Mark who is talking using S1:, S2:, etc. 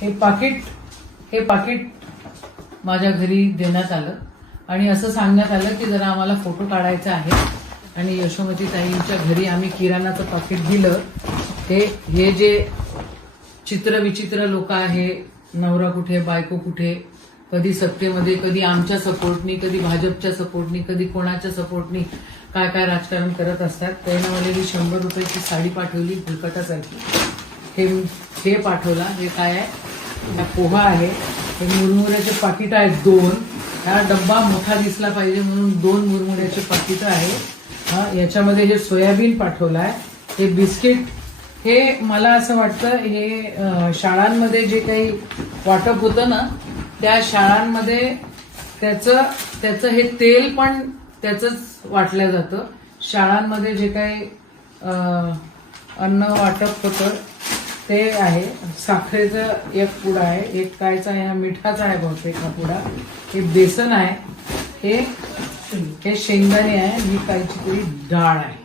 S1: हे पाकिट हे पाकिट माझ्या घरी देण्यात आलं. आणि असं सांगण्यात आलं की जरा आम्हाला फोटो काढायचा आहे आणि यशोमती ताईंच्या घरी आम्ही किराणाचं पाकिट दिलं. हे हे जे चित्रविचित्र लोक आहे नवरा कुठे बायको कुठे कधी सत्तेमध्ये कधी आमच्या सपोर्टनी कधी भाजपच्या सपोर्टनी कधी कोणाच्या सपोर्टनी काय काय राजकारण करत असतात त्यानं मला ही शंभर रुपयाची साडी पाठवली फुलकटासारखी. हे हे पाठवला हे काय आहे? हा पोहा आहे. हे मुरमुऱ्याचे पाकिटं आहेत दोन. हा डब्बा मोठा दिसला पाहिजे म्हणून दोन मुरमुऱ्याचे पाकिटं आहे हा याच्यामध्ये जे सोयाबीन पाठवलं आहे हे बिस्किट हे मला असं वाटतं हे शाळांमध्ये जे काही वाटप होतं ना त्या शाळांमध्ये त्याचं त्याचं हे तेल पण त्याचंच वाटलं जातं. शाळांमध्ये जे काही अन्न वाटप होतं ते आहे. साखरेचं एक पुडा आहे. एक कायचा आहे हा मिठाचा आहे बहुतेक हा पुडा. हे बेसन आहे. हे हे शेंगदाणे आहे ही कायची तरी डाळ आहे.